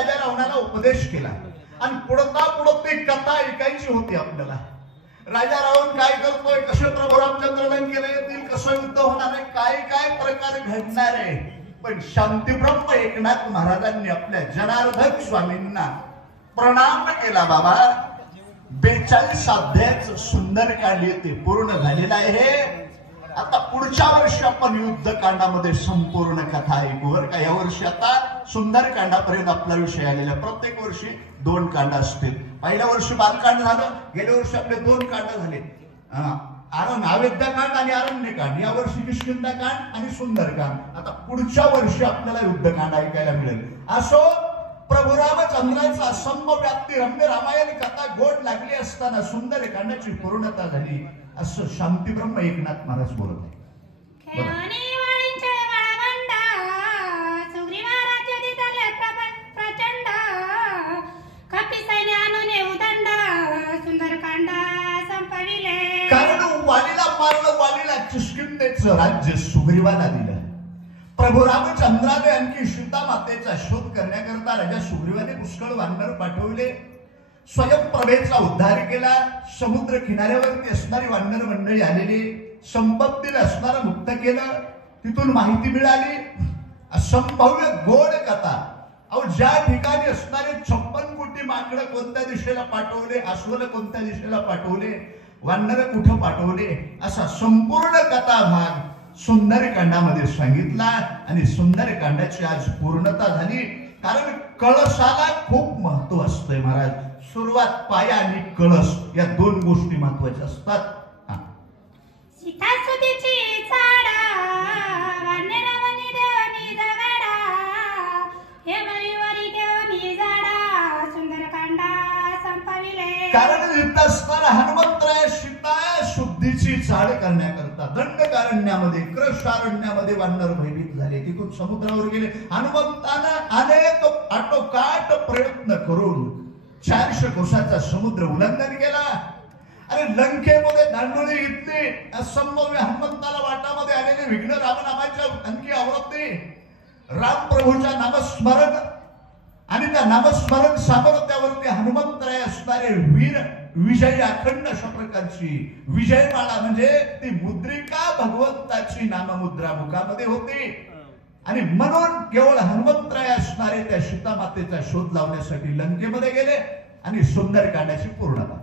राजा रावणाला उपदेश केला आणि पुढं ती कथा ऐकायची होती आपल्याला। राजा रावण काय करतोय, कसे प्रभू रामचंद्र लंकेला येतील, कसं युद्ध होणार आहे, काय काय प्रकार घडणार आहे। पण शांतीब्रह्म एकनाथ महाराजांनी आपल्या जनार्दन स्वामींना प्रणाम केला। बाबा 42 अध्यायाचं सुंदरकांड येते पूर्ण झालेलं आहे। आता पुढच्या वर्षी आपण युद्धकांडामध्ये संपूर्ण कथा ऐकू बरं का। या वर्षी आता सुंदरकांडापर्यंत आपला विषय आलेला। प्रत्येक वर्षी 2 कांड असतील। पहिल्या वर्षी बालकांड झालं, गेल्या वर्षी आपले 2 कांड झाले, नावेद्यकांड आणि अरण्यकांड। या वर्षी किष्किंधाकांड आणि सुंदरकांड। आता पुढच्या वर्षी आपल्याला युद्धकांड ऐकायला मिळेल। असो प्रभू रामचंद्राचा असंभव्याप्ती रम्य रामायण कथा गोड लागली असताना सुंदरकांडाची पूर्णता झाली असं शांतीब्रह्म एकनाथ महाराज बोलत आहे। कारण वालीला मारलं, वालीला किष्किंधेचं राज्य सुग्रीवाला दिलं। प्रभू रामचंद्राने आणखी सीता मातेचा शोध करण्याकरता राजा सुग्रीवाने पुष्कळ वानर पाठवले, स्वयंप्रभेचा उद्धार केला। समुद्र किनाऱ्यावरती असणारी वानर मंडळी आलेली, संपत्तीला असणारं मुक्त केलं, तिथून माहिती मिळाली। असंभव्य गोड कथा। अहो ज्या ठिकाणी असणारे 56 कोटी माकडं कोणत्या दिशेला पाठवले, अस्वल कोणत्या दिशेला पाठवले, वानर कुठं पाठवले, असा संपूर्ण कथा भाग सुंदरकांडामध्ये सांगितला। आणि सुंदरकांडाची आज पूर्णता झाली। कारण कळसाला खूप महत्व असतंय महाराज। सुरुवात, पाया आणि कळस या 2 गोष्टी महत्वाच्या असतात। कारण इथं असणारा हनुमंतराय सीता शुद्धीची चाळ करण्याकरता दंडकारण्यामध्ये क्रशारण्यामध्ये वानर भयभीत झाले, तिथून समुद्रावर गेले। हनुमंतानं अनेक आटोकाट प्रयत्न करून 400 कोसाचा समुद्र उल्लंघन केला। अरे लंकेमध्ये दांडोळी इतली असंभव्य हनुमंताला वाटामध्ये आलेले विघ्न रामनामाच्या आणखी आवृत्ती, राम प्रभूच्या नामस्मरण आणि त्या नामस्मरण सामर्थ्यावरती हनुमंतराय असणारे वीर विजय अखंड अशा प्रकारची विजयमाळा म्हणजे ती मुद्रिका भगवंताची नाममुद्रा मुखामध्ये होती। आणि म्हणून केवळ हनुमंतराय असणारे त्या सीता मातेचा शोध लावण्यासाठी लंकेमध्ये गेले आणि सुंदरकांडाची पूर्णता